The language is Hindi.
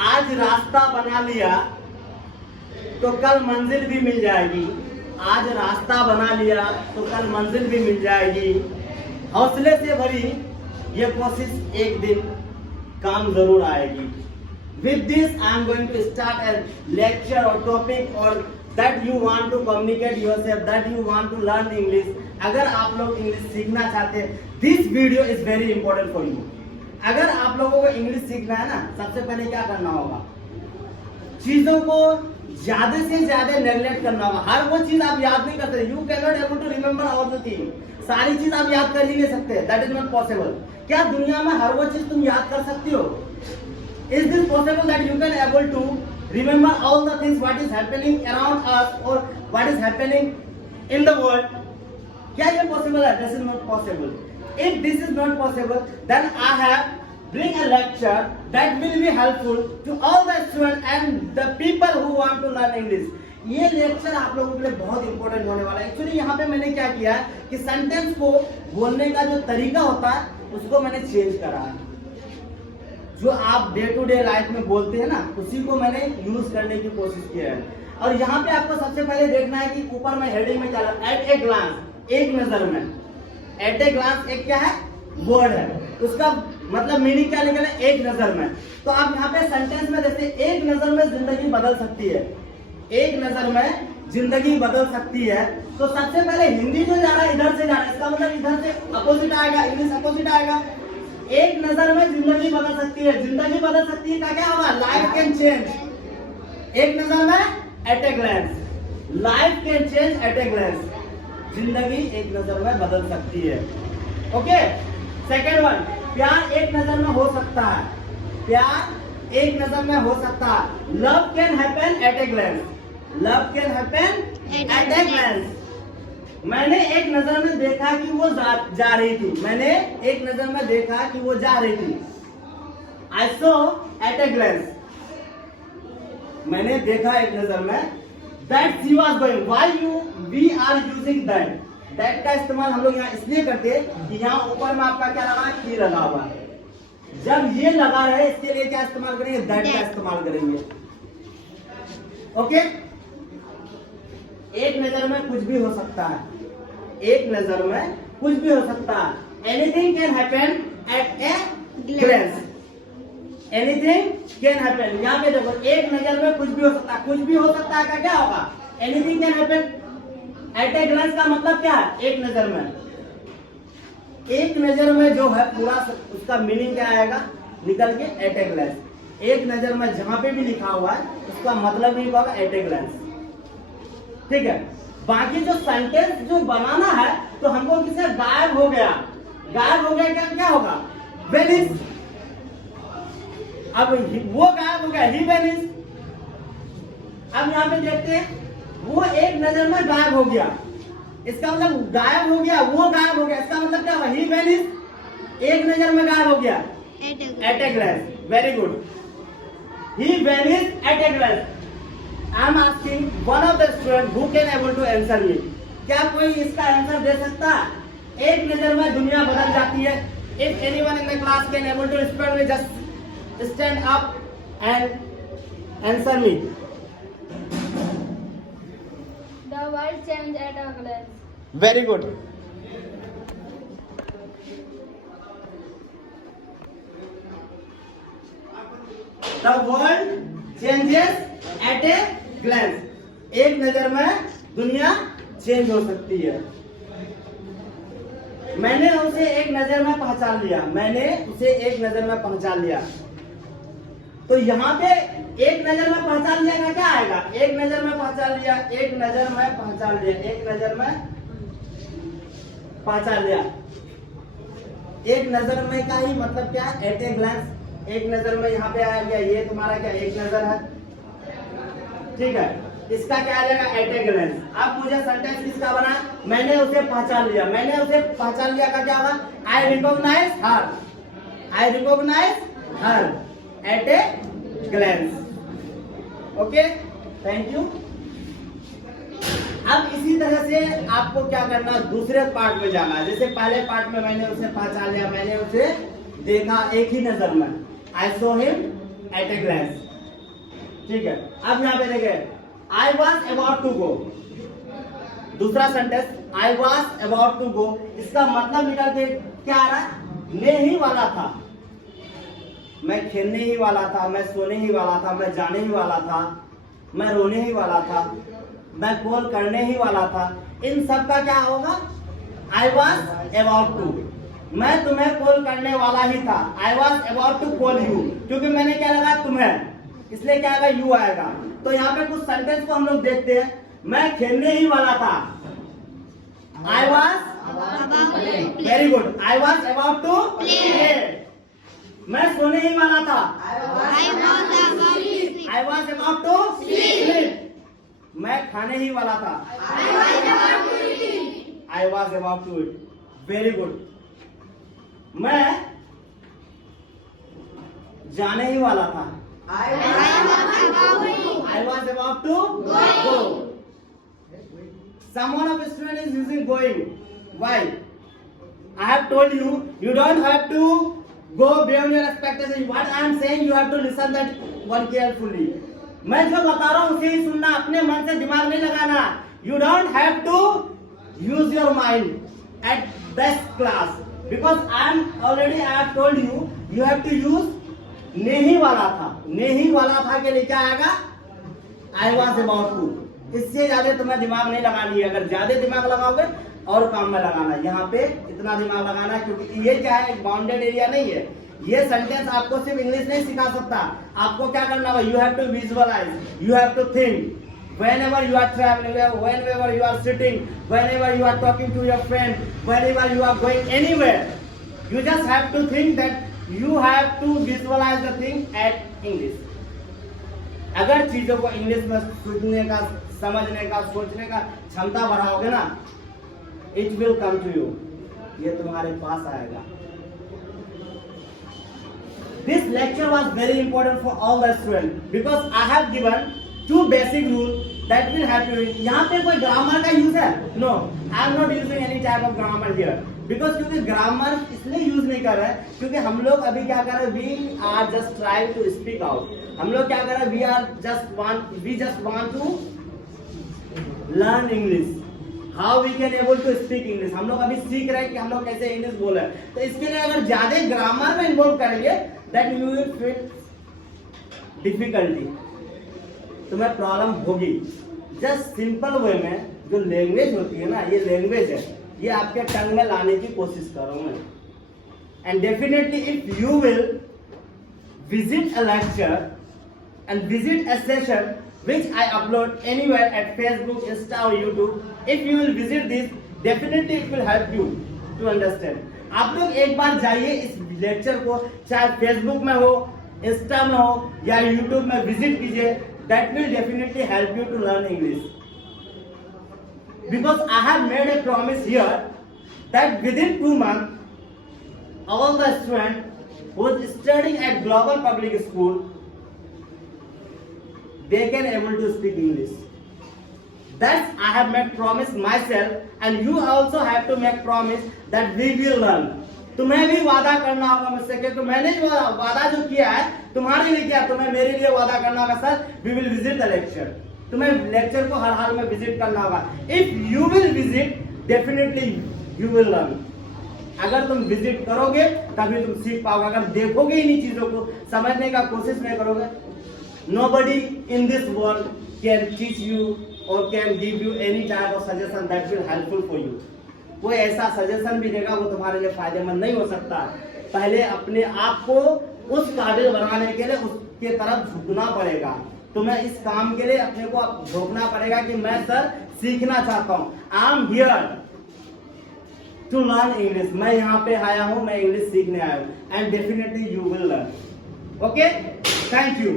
आज रास्ता बना लिया तो कल मंजिल भी मिल जाएगी। आज रास्ता बना लिया तो कल मंजिल भी मिल जाएगी। हौसले से भरी ये कोशिश एक दिन काम जरूर आएगी। With this, I am going to start a lecture or topic or that you want to communicate yourself, that you want to learn English. अगर आप लोग इंग्लिश सीखना चाहते हैं, this video is very important for you. अगर आप लोगों को इंग्लिश सीखना है ना, सबसे पहले क्या करना होगा? चीजों को ज्यादा से ज्यादा नेगलेक्ट करना होगा। हर वो चीज आप याद नहीं करते। You cannot able to remember all the thing. सारी चीज आप याद कर ही नहीं सकते। That is not possible. क्या दुनिया में हर वो चीज तुम याद कर सकती हो? Is this possible that you can able to remember all the things what is happening around us or what is happening in the world? क्या ये possible है? This is not possible. If this is not possible, then I have bring a lecture that will be helpful to all the students and the people who want to learn English. ये लेक्चर आप लोगों के लिए बहुत इंपॉर्टेंट होने वाला है। एक्चुअली यहाँ पे मैंने क्या किया है कि सेंटेंस को बोलने का जो तरीका होता है उसको मैंने चेंज करा है। जो आप डे टू डे लाइफ में बोलते हैं ना, उसी को मैंने यूज करने की कोशिश किया है। और यहाँ पे आपको सबसे पहले देखना है कि ऊपर में हेडिंग में क्या है, एट ए ग्लांस, एक नजर में। एट ए ग्लांस एक क्या है, वर्ड है, उसका मतलब मीनिंग क्या निकला, एक नजर में। तो आप यहाँ पे सेंटेंस में जैसे एक नजर में जिंदगी बदल सकती है, एक नजर में जिंदगी बदल सकती है। तो सबसे पहले हिंदी जो जा रहा है इधर से जा रहा है, इसका मतलब इधर से अपोजिट आएगा, इंग्लिश अपोजिट आएगा। एक नजर में जिंदगी बदल सकती है, जिंदगी बदल सकती है का क्या होगा, लाइफ कैन चेंज। एक नजर में at a glance, life can change at a glance, जिंदगी एक नजर में बदल सकती है। ओके, सेकेंड वन, प्यार एक नजर में हो सकता है, प्यार एक नजर में हो सकता है। Love can happen at a glans, love can happen at a glans. मैंने एक नजर में देखा कि वो जा रही थी, मैंने एक नजर में देखा कि वो जा रही थी। I saw at a glance, मैंने देखा एक नजर में। That she was going, why we are using that? That का इस्तेमाल हम लोग यहाँ इसलिए करते हैं कि यहाँ ऊपर में आपका क्या लगा है, ही लगा हुआ है। जब ये लगा रहे इसके लिए क्या इस्तेमाल करेंगे, that का इस्तेमाल करेंगे। ओके, एक नजर में कुछ भी हो सकता है, एक नजर में कुछ भी हो सकता है। Anything can happen at a glans, anything can happen. यहाँ पे देखो, एक नजर में कुछ भी हो सकता है, कुछ भी हो सकता है का क्या होगा, anything can happen at a glans का मतलब क्या है, एक नजर में। एक नजर में जो है पूरा उसका मीनिंग क्या आएगा निकल के, एट ए ग्लैंस। एक नजर में जहां पे भी लिखा हुआ है उसका मतलब ही होगा एट ए ग्लैंस। ठीक है, बाकी जो सेंटेंस जो बनाना है तो हमको किसे, गायब हो गया, गायब हो गया क्या होगा, वेनिस। अब वो गायब हो गया, ही वेनिस। अब यहाँ पे देखते हैं, वो एक नजर में गायब हो गया, इसका मतलब गायब हो गया, वो गायब हो गया, इसका मतलब क्या होगा, ही वेनिस, एक नजर में गायब हो गया at a glance. Very good, he vanish at a glance. I am asking one of the students who can able to answer me. क्या कोई इसका आंसर दे सकता है? एक नजर में दुनिया बदल जाती है। If anyone in the class can able to respond me, just stand up and answer me. The world changed at a glance. Very good. The world changes at a glance, एक नजर में दुनिया चेंज हो सकती है। मैंने उसे एक नजर में पहचान लिया, मैंने उसे एक नजर में पहचान लिया। तो यहाँ पे एक नजर में पहचान लिया का क्या आएगा, एक नजर में पहचान लिया, एक नजर में पहचान लिया, एक नजर में पहचान लिया। एक नजर में का ही मतलब क्या, एट ए ग्लैंस। एक नजर में यहाँ पे आया गया, ये तुम्हारा क्या एक नजर है। ठीक है, इसका क्या आ जाएगा, एट ए ग्लैंस। अब मुझे सेंटेंस किसका बना, मैंने उसे पहचान लिया, मैंने उसे पहचान लिया का क्या होगा, I recognize her, I recognize her at a glance. Okay, thank you. अब इसी तरह से आपको क्या करना, दूसरे पार्ट में जाना है। जैसे पहले पार्ट में मैंने उसे पहचान लिया, मैंने उसे देखा एक ही नजर में, I saw him at a glance. ठीक है, अब यहाँ पे देखें, I was about to go. दूसरा sentence, I was about to go, इसका मतलब निकल के क्या आ रहा है? मैं ही वाला था, मैं खेलने ही वाला था, मैं सोने ही वाला था, मैं जाने ही वाला था, मैं रोने ही वाला था, मैं कॉल करने ही वाला था। इन सब का क्या होगा? आई वॉज अबाउट टू, मैं तुम्हें कॉल करने वाला ही था। I was about to call you, क्योंकि मैंने क्या लगा? तुम्हें, इसलिए क्या आएगा? यू आएगा। तो यहाँ पे कुछ सेंटेंस को हम लोग देखते हैं। मैं खेलने ही वाला था, I was, very good, I was about to play. मैं सोने ही वाला था, I was about to sleep. मैं खाने ही वाला था, I was about to eat, very good. मैं जाने ही वाला था, I was about to go. Someone of student is using going. Why? I have told you, you don't have to go beyond your expectation. What I am saying, you have to listen that one carefully. मैं जो बता रहा हूँ उसे ही सुनना, अपने मन से दिमाग नहीं लगाना। You don't have to use your mind at this class because I have told you, you have to use नहीं वाला था। नहीं वाला था के लिए क्या आएगा? I was about to। इससे ज्यादा तुम्हें दिमाग नहीं लगानी है। अगर ज्यादा दिमाग लगाओगे और काम में लगाना, यहाँ पे इतना दिमाग लगाना है, क्योंकि ये क्या है? एक बाउंडेड एरिया नहीं है। ये सेंटेंस आपको सिर्फ इंग्लिश नहीं सिखा सकता, आपको क्या करना होगा? You have to visualise, you have to think whenever you are traveling, whenever you are sitting, whenever you are talking to your friend, whenever you are going anywhere, you just have to think that you have to visualize the thing at English। अगर चीजों को इंग्लिश में सुनने का, समझने का, सोचने का क्षमता बढ़ाओगे ना, it will come to you, ये तुम्हारे पास आएगा। This lecture was very important for all the students because I have given two basic rules that will help you। यहाँ पे कोई ग्रामर का यूज है? No, I am not using any type of grammar here because क्योंकि ग्रामर इसलिए यूज नहीं कर रहे हैं क्योंकि हम लोग अभी क्या कर रहे हैं? We are just trying to speak out। हम लोग क्या कर रहे हैं? We just want to learn English। How we can able to speak English। हम लोग अभी सीख रहे हैं कि हम लोग कैसे इंग्लिश बोले। तो इसके लिए अगर ज्यादा ग्रामर में इन्वॉल्व करेंगे that you will feel difficulty, तुम्हें प्रॉब्लम होगी। जस्ट सिंपल वे में जो लैंग्वेज होती है ना, ये लैंग्वेज है, ये आपके टंग में लाने की कोशिश करो मैं। And definitely if you will visit a lecture and visit a session which I upload anywhere at Facebook, Insta or YouTube, if you will visit this, definitely it will help you to understand। आप लोग एक बार जाइए इस लेक्चर को, चाहे फेसबुक में हो, इंस्टा में हो या यूट्यूब में विजिट कीजिए। That will definitely help you to learn English because I have made a promise here that within 2 months all the students who is studying at Global Public School, they can able to speak English। That's I have made promise myself and you also have to make promise that we will learn। तुम्हें भी वादा करना होगा मुझसे, क्योंकि मैंने जो वादा जो किया है तुम्हारे लिए किया, तुम्हें मेरे लिए वादा करना होगा। Sir we will visit the lecture, तुम्हें लेक्चर को हर हाल में विजिट करना होगा। If you will visit definitely you will learn. अगर तुम विजिट करोगे तभी तुम सीख पाओगे। अगर देखोगे ही नहीं, चीजों को समझने का कोशिश नहीं करोगे, nobody in this world can teach you or can give you any type of suggestion that will helpful for you। कोई ऐसा सजेशन भी देगा वो तुम्हारे लिए फायदेमंद नहीं हो सकता। पहले अपने आप को उस काबिल बनाने के लिए उसके तरफ झुकना पड़ेगा। तुम्हें इस काम के लिए अपने को झोंकना पड़ेगा कि मैं सर सीखना चाहता हूँ। I am here to learn English. मैं यहाँ पे आया हूँ, मैं इंग्लिश सीखने आया हूँ and definitely you will learn. Okay, thank you.